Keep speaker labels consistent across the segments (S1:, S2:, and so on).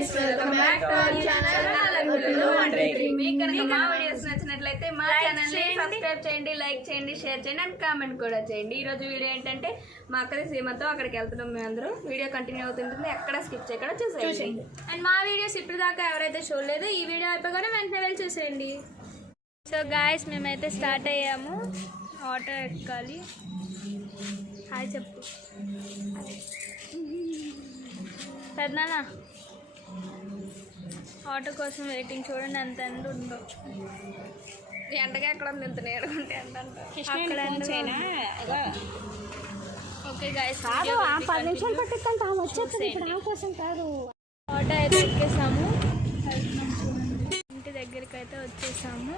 S1: Guys welcome back to our channel
S2: మీకు కనుక మా వీడియోస్ నచ్చినట్లయితే మా ఛానల్ సబ్స్క్రైబ్ చేయండి. లైక్ చేయండి షేర్ చేయండి అండ్ కామెంట్ కూడా చేయండి. ఈ రోజు వీడియో ఏంటంటే మా అక్కది సీమతో అక్కడికి వెళ్తున్నాం మేము అందరూ వీడియో కంటిన్యూ అవుతుంటుంది. ఎక్కడ స్కిప్ చేయకుండా చూసేయండి.
S1: అండ్ మా వీడియోస్ ఇప్పటిదాకా ఎవరైతే చూడలేదో ఈ వీడియో అయిపోగానే వెంటనే వెళ్ళి చూసేయండి. సో గాయస్ మేమైతే స్టార్ట్ అయ్యాము. ఆటో ఎక్కాలి. హాయ్ చెప్పు. పెద్దనా ఆటో కోసం వెయిటింగ్ చూడండి ఎంత ఎండ ఉందో.
S2: ఎండగా ఎక్కడ ఉంది? ఇంత నేడుకుంటే ఎంత
S1: ఓకే
S3: పది నిమిషాలు పట్టిద్దంట. ఆమె వచ్చేస్తుంది. ఇప్పుడు ఆమె కోసం కాదు.
S1: ఆటో అయితే ఎక్కేసాము. ఇంటి దగ్గరికి అయితే వచ్చేసాము.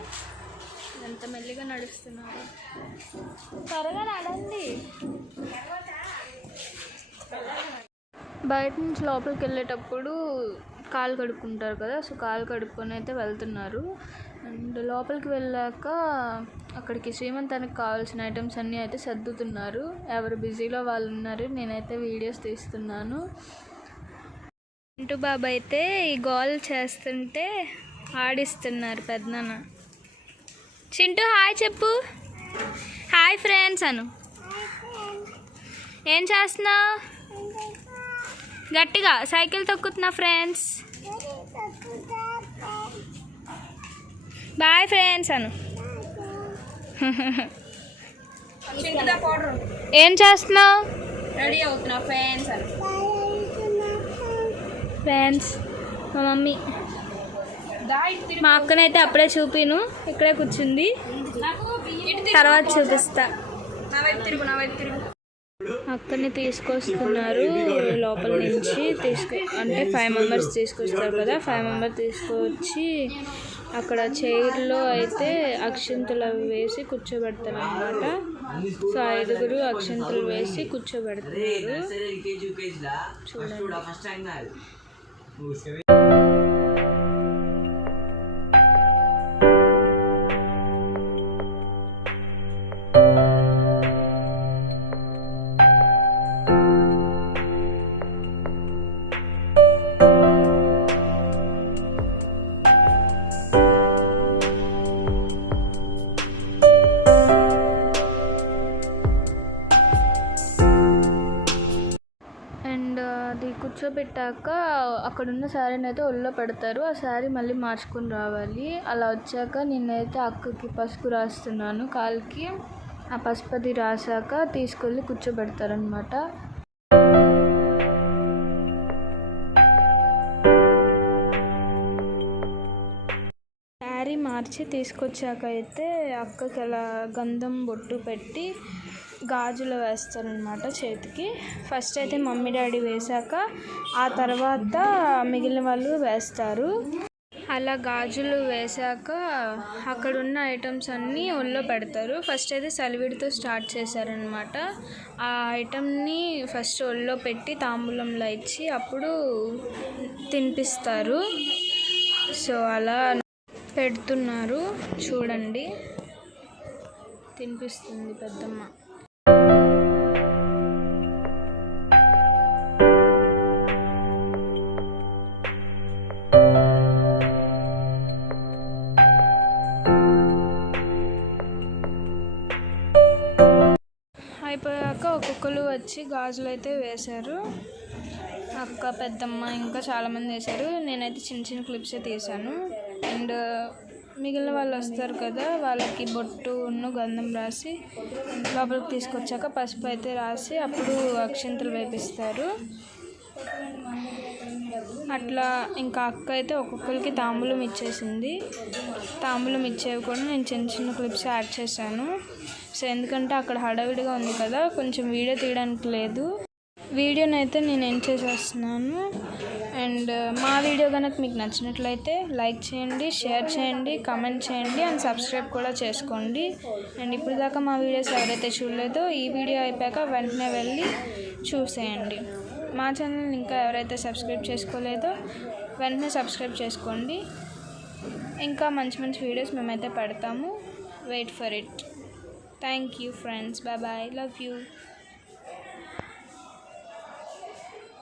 S1: ఎంత మెల్లిగా నడుస్తున్నారు. త్వరగా నడండి. బయట నుంచి లోపలికి వెళ్ళేటప్పుడు కాలు కడుక్కుంటారు కదా సో కాలు కడుక్కొని అయితే వెళ్తున్నారు. అండ్ లోపలికి వెళ్ళాక అక్కడికి శ్రీమంతానికి కావాల్సిన ఐటమ్స్ అన్నీ అయితే సర్దుతున్నారు. ఎవరు బిజీలో వాళ్ళు ఉన్నారు నేనైతే వీడియోస్ తీస్తున్నాను. ఇంటూ బాబు అయితే ఈ గోల్ చేస్తుంటే ఆడిస్తున్నారు పెద్దన చింటూ హాయ్ చెప్పు. Hi friends Anu. ఏం చేస్తున్నావు? గట్టిగా సైకిల్ తొక్కుతున్నా ఫ్రెండ్స్. Bye friends Anu. ఏం చేస్తున్నావు?
S2: రెడీ అవుతున్నా ఫ్రెండ్స్ అని.
S1: ఫ్రెండ్స్ మా మమ్మీ. మా అక్కనైతే అప్పుడే చూపిను ఇక్కడే కూర్చుంది. తర్వాత చూపిస్తా.
S2: నా వైపు తిరుగు నా వైపు తిరుగు.
S1: అక్కడిని తీసుకొస్తున్నారు. లోపల నుంచి తీసుకు అంటే ఫైవ్ మెంబర్స్ తీసుకొస్తారు కదా. ఫైవ్ మెంబర్స్ తీసుకొచ్చి అక్కడ చైర్లో అయితే అక్షంతలు అవి వేసి కూర్చోబెడతారు అనమాట సో ఐదుగురు అక్షంతలు వేసి కూర్చోబెడతారు. అండ్ కూర్చోబెట్టాక అక్కడున్న శారీని అయితే ఒళ్ళో పెడతారు. ఆ శారీ మళ్ళీ మార్చుకొని రావాలి. అలా వచ్చాక నేనైతే అక్కకి పసుపు రాస్తున్నాను కాలుకి. ఆ పసుపు అది రాసాక తీసుకెళ్ళి కూర్చోబెడతారనమాట శారీ మార్చి తీసుకొచ్చాక అయితే అక్కకి అలా గంధం బొట్టు పెట్టి గాజులు వేస్తారనమాట చేతికి. ఫస్ట్ అయితే మమ్మీ డాడీ వేశాక ఆ తర్వాత మిగిలిన వాళ్ళు వేస్తారు. అలా గాజులు వేశాక అక్కడ ఉన్న ఐటమ్స్ అన్నీ ఒళ్ళో పెడతారు. ఫస్ట్ అయితే సలివిడితో స్టార్ట్ చేశారనమాట ఆ ఐటమ్ని ఫస్ట్ ఒళ్ళో పెట్టి తాంబూలంలో ఇచ్చి అప్పుడు తినిపిస్తారు. సో అలా పెడుతున్నారు. చూడండి. తినిపిస్తుంది పెద్దమ్మ. అయిపోయాక ఒక్కొక్కరు వచ్చి గాజులు అయితే వేశారు. అక్క పెద్దమ్మ ఇంకా చాలామంది వేశారు. నేనైతే చిన్న చిన్న క్లిప్సే తీశాను. అండ్ మిగిలిన వాళ్ళు వస్తారు కదా వాళ్ళకి బొట్టు ఉన్ను గంధం రాసి లోపలికి తీసుకొచ్చాక పసుపు అయితే రాసి అప్పుడు అక్షంతలు వేపిస్తారు. అట్లా ఇంకా అక్క అయితే ఒక్కొక్కరికి తాంబూలం ఇచ్చేసింది. తాంబూలం ఇచ్చేవి కూడా నేను చిన్న చిన్న క్లిప్స్ యాడ్ చేశాను. సో ఎందుకంటే అక్కడ హడావిడిగా ఉంది కదా కొంచెం వీడియో తీయడానికి లేదు. వీడియోని అయితే నేను ఎండ్ చేసేస్తున్నాను అండ్ మా వీడియో కనుక మీకు నచ్చినట్లయితే లైక్ చేయండి షేర్ చేయండి కమెంట్ చేయండి అండ్ సబ్స్క్రైబ్ కూడా చేసుకోండి. అండ్ ఇప్పుడు దాకా మా వీడియోస్ ఎవరైతే చూడలేదో ఈ వీడియో అయిపోయాక వెంటనే వెళ్ళి చూసేయండి. మా ఛానల్ ఇంకా ఎవరైతే సబ్స్క్రైబ్ చేసుకోలేదో వెంటనే సబ్స్క్రైబ్ చేసుకోండి. ఇంకా మంచి మంచి వీడియోస్ మేమైతే పెడతాము. Wait for it thank you friends bye bye love you